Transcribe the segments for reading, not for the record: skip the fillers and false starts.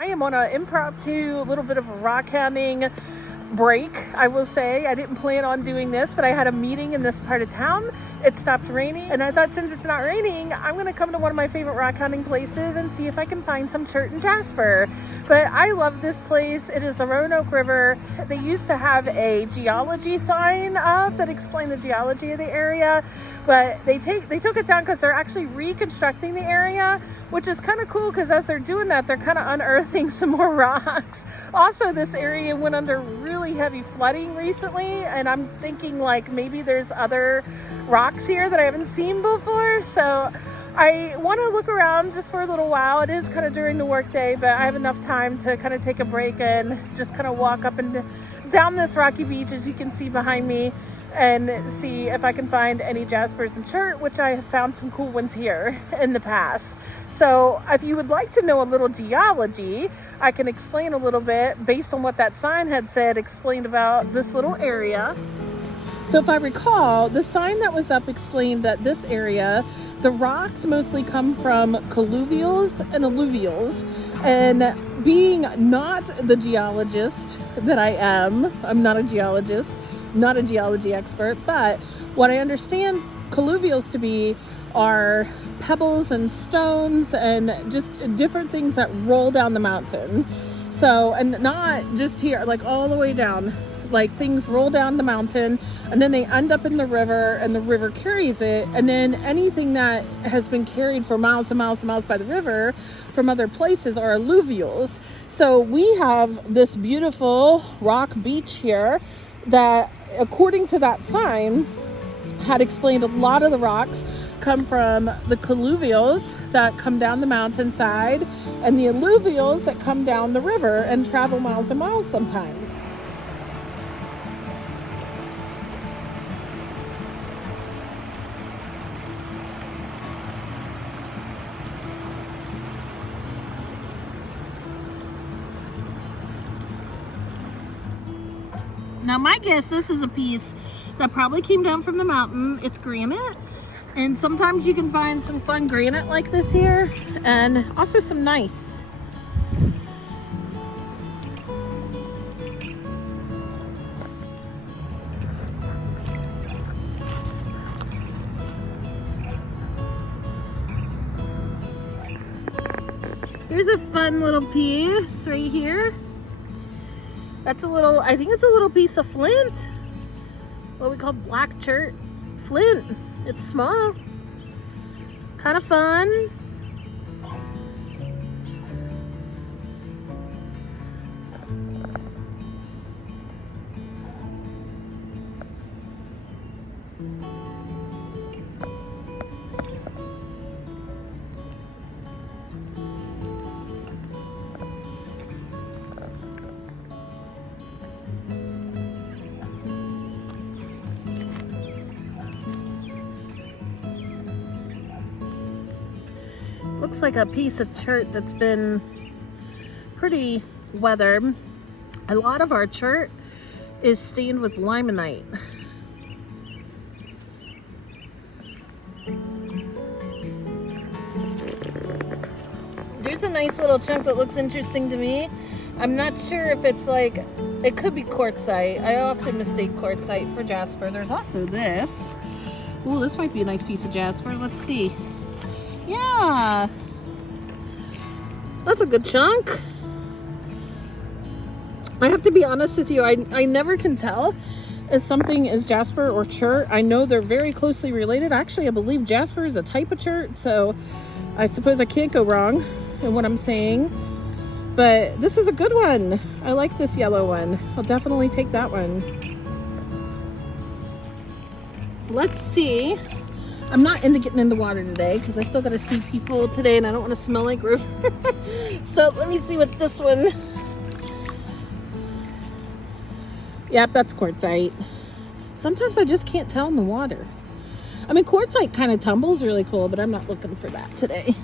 I am on an impromptu little bit of a rock hounding break, I will say. I didn't plan on doing this, but I had a meeting in this part of town. It stopped raining, and I thought since it's not raining, I'm gonna come to one of my favorite rock hounding places and see if I can find some Chert Jasper. But I love this place. It is the Roanoke River. They used to have a geology sign up that explained the geology of the area, but they took it down because they're actually reconstructing the area, which is kind of cool because as they're doing that, they're kind of unearthing some more rocks. Also, this area went under really heavy flooding recently, and I'm thinking like maybe there's other rocks here that I haven't seen before. So I want to look around just for a little while. It is kind of during the workday, but I have enough time to kind of take a break and just kind of walk up and down this rocky beach, as you can see behind me, and see if I can find any jaspers and chert, which I have found some cool ones here in the past. So if you would like to know a little geology, I can explain a little bit based on what that sign had said, explained about this little area. So if I recall, the sign that was up explained that this area, the rocks mostly come from colluvials and alluvials. And being not the geologist that I am, I'm not a geologist, not a geology expert, but what I understand colluvials to be are pebbles and stones and just different things that roll down the mountain. So, and not just here, like all the way down. Like things roll down the mountain and then they end up in the river, and the river carries it, and then anything that has been carried for miles and miles and miles by the river from other places are alluvials. So we have this beautiful rock beach here that, according to that sign, had explained a lot of the rocks come from the colluvials that come down the mountainside and the alluvials that come down the river and travel miles and miles sometimes. Now my guess, this is a piece that probably came down from the mountain. It's granite, and sometimes you can find some fun granite like this here, and also some gneiss. There's a fun little piece right here. That's a little, I think it's a little piece of flint. What we call black chert flint. It's small. Kind of fun. Looks like a piece of chert that's been pretty weathered. A lot of our chert is stained with limonite. There's a nice little chunk that looks interesting to me. I'm not sure if it's like, it could be quartzite. I often mistake quartzite for jasper. There's also this. Ooh, this might be a nice piece of jasper. Let's see. Yeah, that's a good chunk. I have to be honest with you, I never can tell if something is jasper or chert. I know they're very closely related. Actually, I believe jasper is a type of chert, so I suppose I can't go wrong in what I'm saying. But this is a good one. I like this yellow one. I'll definitely take that one. Let's see. I'm not into getting in the water today because I still got to see people today and I don't want to smell like roof. So let me see what this one. Yep, that's quartzite. Sometimes I just can't tell in the water. I mean, quartzite kind of tumbles really cool, but I'm not looking for that today.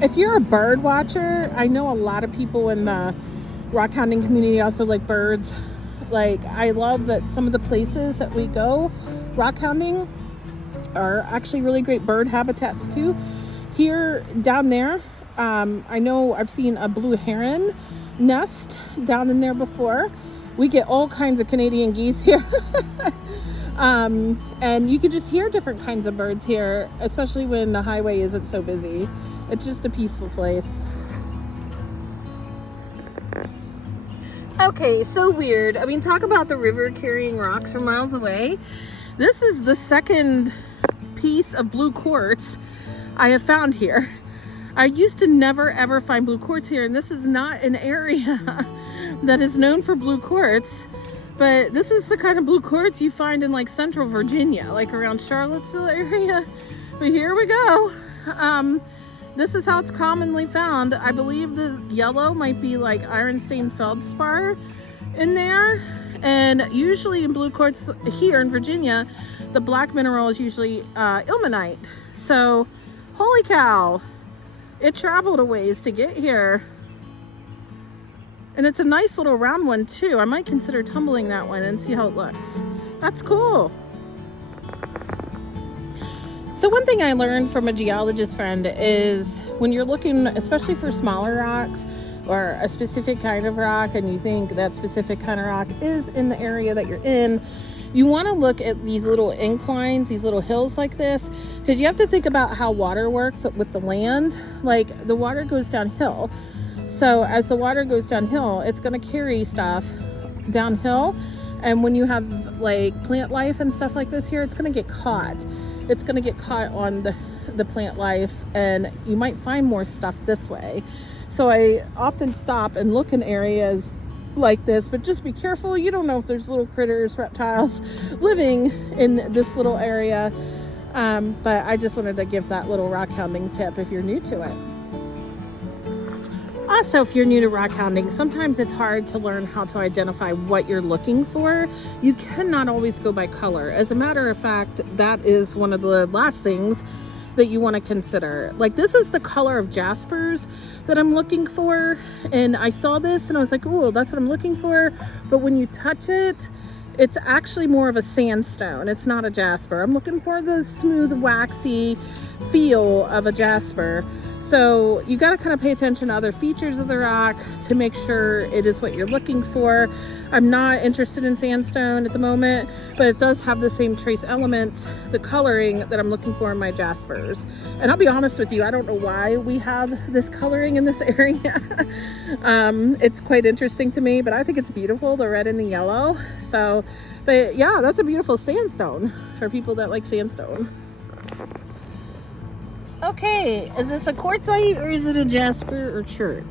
If you're a bird watcher, I know a lot of people in the rock hounding community also like birds. Like, I love that some of the places that we go rock hounding are actually really great bird habitats too. Here, down there, I know I've seen a blue heron nest down in there before. We get all kinds of Canadian geese here. And you can just hear different kinds of birds here, especially when the highway isn't so busy. It's just a peaceful place. Okay, so weird. I mean, talk about the river carrying rocks from miles away. This is the second piece of blue quartz I have found here. I used to never ever find blue quartz here, and this is not an area that is known for blue quartz, but this is the kind of blue quartz you find in like central Virginia, like around Charlottesville area. But here we go. This is how it's commonly found. I believe the yellow might be like iron stained feldspar in there, and usually in blue quartz here in Virginia, the black mineral is usually ilmenite. So holy cow, it traveled a ways to get here. And it's a nice little round one too. I might consider tumbling that one and see how it looks. That's cool. So one thing I learned from a geologist friend is when you're looking, especially for smaller rocks or a specific kind of rock, and you think that specific kind of rock is in the area that you're in, you want to look at these little inclines, these little hills like this, because you have to think about how water works with the land. Like, the water goes downhill. So as the water goes downhill, it's going to carry stuff downhill. And when you have like plant life and stuff like this here, it's going to get caught. It's going to get caught on the plant life, and you might find more stuff this way. So I often stop and look in areas like this, but just be careful. You don't know if there's little critters, reptiles living in this little area. But I just wanted to give that little rock hounding tip if you're new to it. Also, if you're new to rock hounding, sometimes it's hard to learn how to identify what you're looking for. You cannot always go by color. As a matter of fact, that is one of the last things that you want to consider. Like, this is the color of jaspers that I'm looking for, and I saw this and I was like, oh, that's what I'm looking for. But when you touch it, it's actually more of a sandstone. It's not a jasper. I'm looking for the smooth, waxy feel of a jasper. So you got to kind of pay attention to other features of the rock to make sure it is what you're looking for. I'm not interested in sandstone at the moment, but it does have the same trace elements, the coloring that I'm looking for in my jaspers. And I'll be honest with you, I don't know why we have this coloring in this area. It's quite interesting to me, but I think it's beautiful, the red and the yellow. So, but yeah, that's a beautiful sandstone for people that like sandstone. Okay, is this a quartzite or is it a jasper or chert?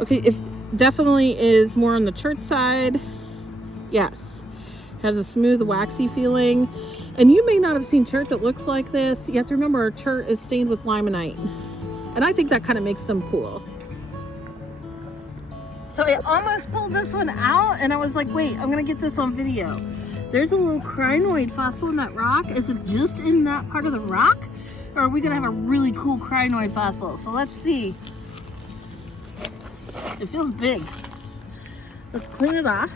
Okay, if definitely is more on the chert side. Yes, has a smooth, waxy feeling. And you may not have seen chert that looks like this. You have to remember, chert is stained with limonite, and I think that kind of makes them cool. So I almost pulled this one out, and I was like, wait, I'm gonna get this on video. There's a little crinoid fossil in that rock. Is it just in that part of the rock? Or are we gonna have a really cool crinoid fossil? So let's see. It feels big. Let's clean it off.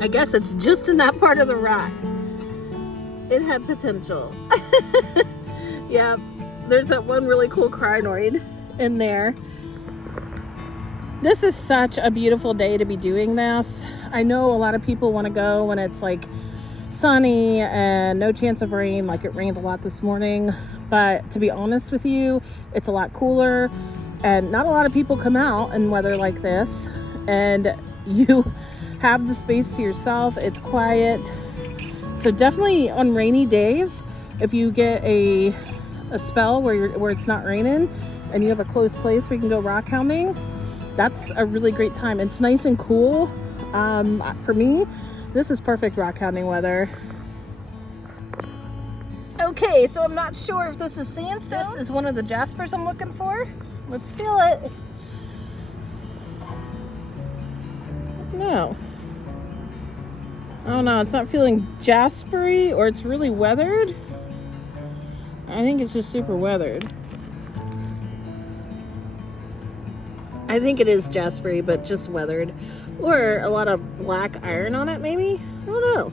I guess it's just in that part of the rock. It had potential. Yeah, there's that one really cool crinoid in there. This is such a beautiful day to be doing this. I know a lot of people want to go when it's like sunny and no chance of rain, like it rained a lot this morning, but to be honest with you, it's a lot cooler and not a lot of people come out in weather like this, and you have the space to yourself. It's quiet. So definitely on rainy days, if you get a spell where it's not raining and you have a closed place where you can go rock hounding, that's a really great time. It's nice and cool. For me, this is perfect rock hounding weather. Okay, so I'm not sure if this is sandstone. This is one of the jaspers I'm looking for. Let's feel it. know. I don't know. It's not feeling jaspery, or it's really weathered. I think it's just super weathered. I think it is jaspery, but just weathered. Or a lot of black iron on it, maybe? I don't know.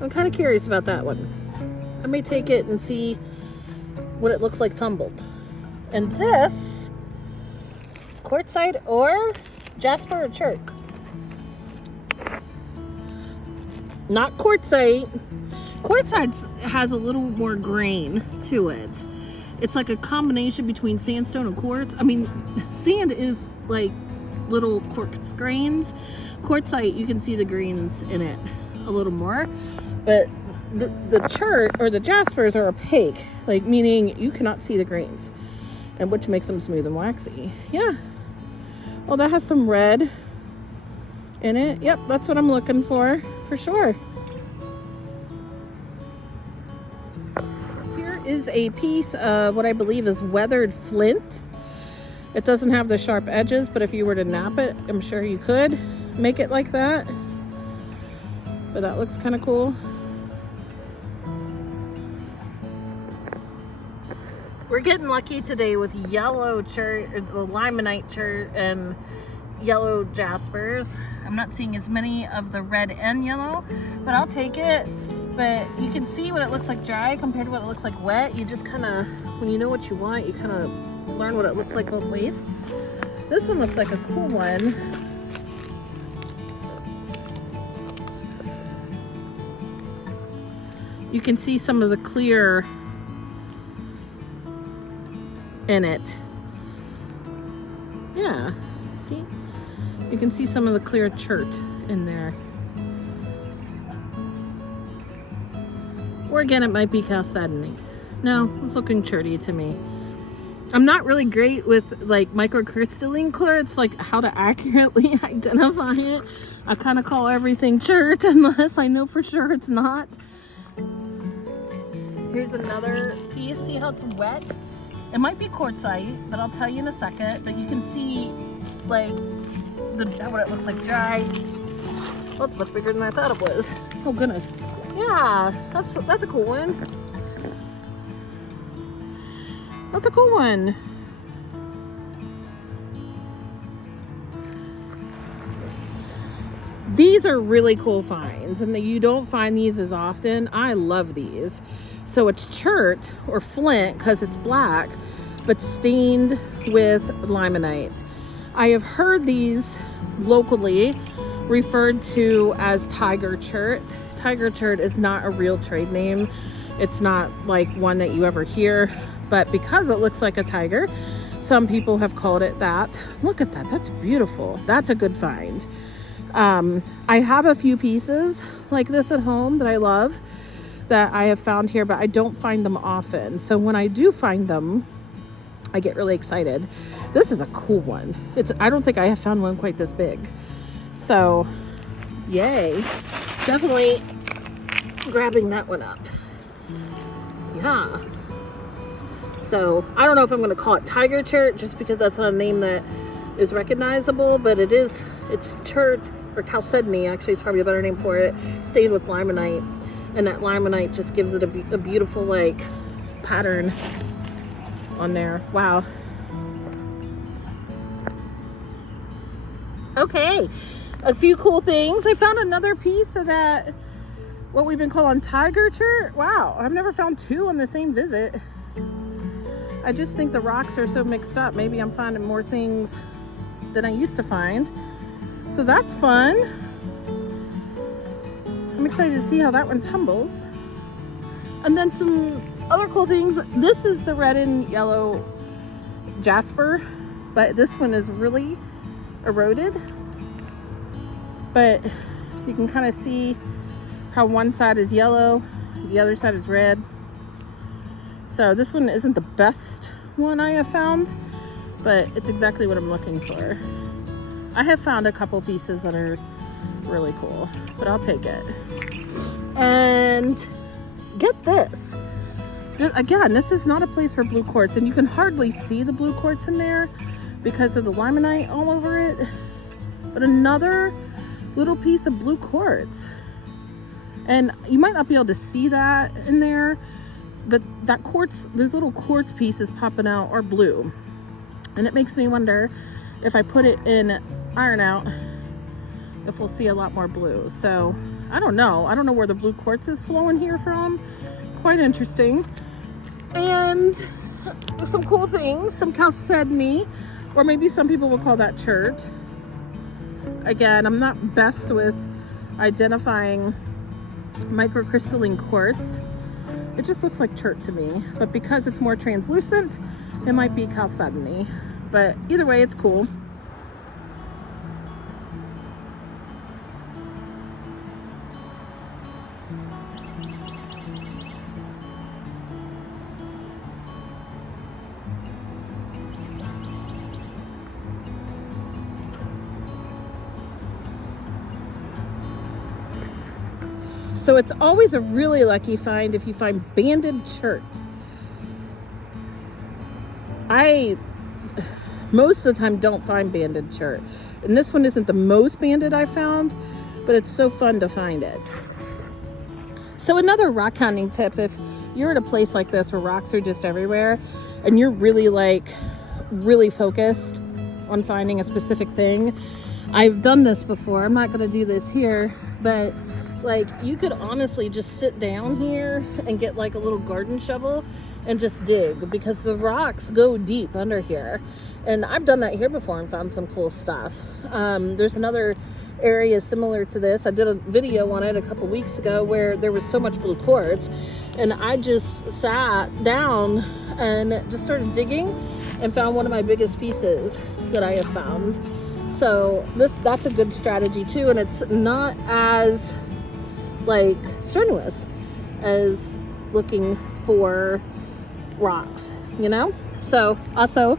I'm kind of curious about that one. I may take it and see what it looks like tumbled. And this, quartzite or jasper or chert. Not quartzite. Quartzite has a little more grain to it. It's like a combination between sandstone and quartz. I mean, sand is like little quartz grains. Quartzite, you can see the grains in it a little more. But the chert or the jaspers are opaque, like meaning you cannot see the grains, and which makes them smooth and waxy. Yeah. Well, that has some red in it. Yep, that's what I'm looking for sure. Is a piece of what I believe is weathered flint. It doesn't have the sharp edges, but if you were to nap it, I'm sure you could make it like that. But that looks kind of cool. We're getting lucky today with yellow chert, the limonite chert, and yellow jaspers. I'm not seeing as many of the red and yellow, but I'll take it. But you can see what it looks like dry compared to what it looks like wet. You just kind of, when you know what you want, you kind of learn what it looks like both ways. This one looks like a cool one. You can see some of the clear in it. Yeah, see? You can see some of the clear chert in there. Or again, it might be chalcedony. No, it's looking cherty to me. I'm not really great with like microcrystalline quartz, like how to accurately identify it. I kind of call everything chert unless I know for sure it's not. Here's another piece. See how it's wet? It might be quartzite, but I'll tell you in a second. But you can see like what it looks like dry. Well, it's much bigger than I thought it was. Oh goodness. Yeah, that's a cool one. That's a cool one. These are really cool finds, and you don't find these as often. I love these. So it's chert or flint because it's black, but stained with limonite. I have heard these locally referred to as tiger chert. Tiger chert is not a real trade name. It's not like one that you ever hear, but because it looks like a tiger, some people have called it that. Look at that, that's beautiful. That's a good find. I have a few pieces like this at home that I love that I have found here, but I don't find them often. So when I do find them, I get really excited. This is a cool one. I don't think I have found one quite this big. So, yay. Definitely grabbing that one up. Yeah. So I don't know if I'm going to call it tiger chert just because that's not a name that is recognizable, but it's chert or chalcedony actually is probably a better name for it, stained with limonite, and that limonite just gives it a beautiful like pattern on there. Wow. Okay. A few cool things. I found another piece of that, what we've been calling tiger chert. Wow, I've never found two on the same visit. I just think the rocks are so mixed up. Maybe I'm finding more things than I used to find. So that's fun. I'm excited to see how that one tumbles. And then some other cool things. This is the red and yellow jasper, but this one is really eroded. But you can kind of see how one side is yellow, the other side is red. So this one isn't the best one I have found, but it's exactly what I'm looking for. I have found a couple pieces that are really cool, but I'll take it. And get this. Again, this is not a place for blue quartz, and you can hardly see the blue quartz in there because of the limonite all over it. But another little piece of blue quartz. And you might not be able to see that in there, but that quartz, those little quartz pieces popping out are blue. And it makes me wonder if I put it in iron out, if we'll see a lot more blue. So I don't know. I don't know where the blue quartz is flowing here from. Quite interesting. And some cool things, some chalcedony, or maybe some people will call that chert. Again, I'm not best with identifying microcrystalline quartz. It just looks like chert to me, but because it's more translucent, it might be chalcedony. But either way, it's cool. So it's always a really lucky find if you find banded chert. I most of the time don't find banded chert. And this one isn't the most banded I found, but it's so fun to find it. So another rock hounding tip, if you're at a place like this where rocks are just everywhere and you're really focused on finding a specific thing. I've done this before. I'm not gonna do this here, but like you could honestly just sit down here and get like a little garden shovel and just dig, because the rocks go deep under here. And I've done that here before and found some cool stuff. There's another area similar to this. I did a video on it a couple weeks ago where there was so much blue quartz, and I just sat down and just started digging and found one of my biggest pieces that I have found. So that's a good strategy too, and it's not as like strenuous as looking for rocks, you know? So also,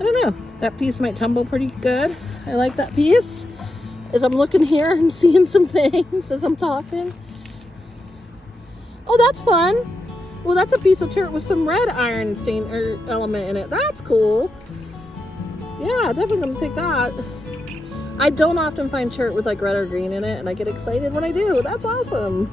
I don't know, that piece might tumble pretty good. I like that piece. As I'm looking here and seeing some things as I'm talking. Oh, that's fun. Well, that's a piece of chert with some red iron stain or element in it. That's cool. Yeah, definitely gonna take that. I don't often find chert with like red or green in it, and I get excited when I do. That's awesome.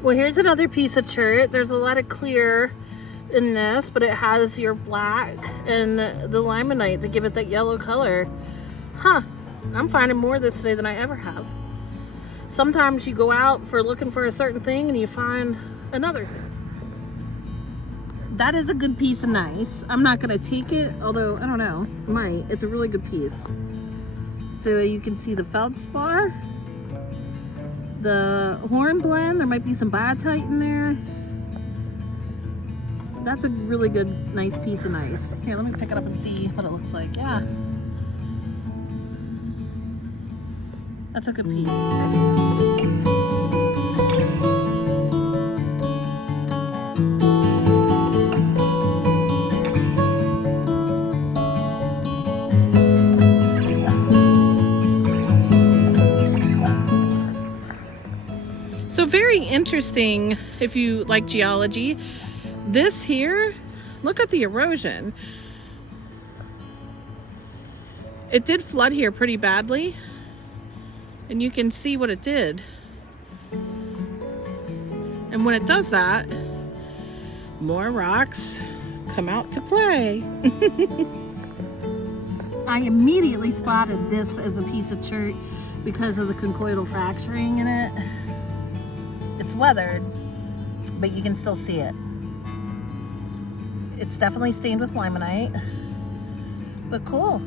Well, here's another piece of chert. There's a lot of clear in this, but it has your black and the limonite to give it that yellow color. Huh. I'm finding more of this today than I ever have. Sometimes you go out for looking for a certain thing and you find another. That is a good piece of nice. I'm not gonna take it, although I don't know, might. It's a really good piece. So you can see the feldspar, the hornblende. There might be some biotite in there. That's a really good, nice piece of nice. Here, let me pick it up and see what it looks like. Yeah. That's a good piece. So very interesting if you like geology. This here, look at the erosion. It did flood here pretty badly. And you can see what it did. And when it does that, more rocks come out to play. I immediately spotted this as a piece of chert because of the conchoidal fracturing in it. It's weathered, but you can still see it. It's definitely stained with limonite, but cool.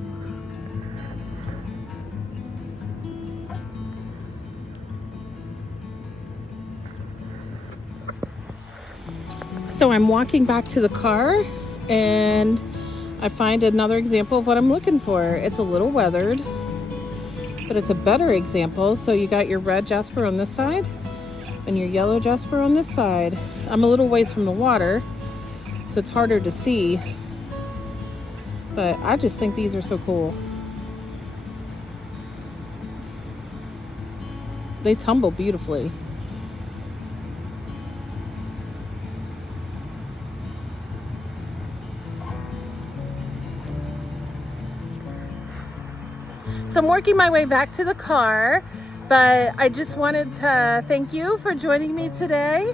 So I'm walking back to the car and I find another example of what I'm looking for. It's a little weathered, but it's a better example. So you got your red jasper on this side and your yellow jasper on this side. I'm a little ways from the water, so it's harder to see, but I just think these are so cool. they tumble beautifully. So I'm working my way back to the car, but I just wanted to thank you for joining me today.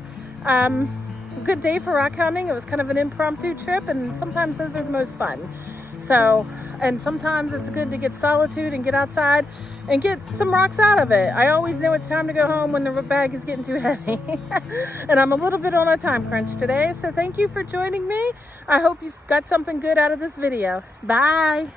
Good day for rock hounding. It was kind of an impromptu trip, and sometimes those are the most fun. So, and sometimes it's good to get solitude and get outside and get some rocks out of it. I always know it's time to go home when the bag is getting too heavy. And I'm a little bit on a time crunch today. So thank you for joining me. I hope you got something good out of this video. Bye.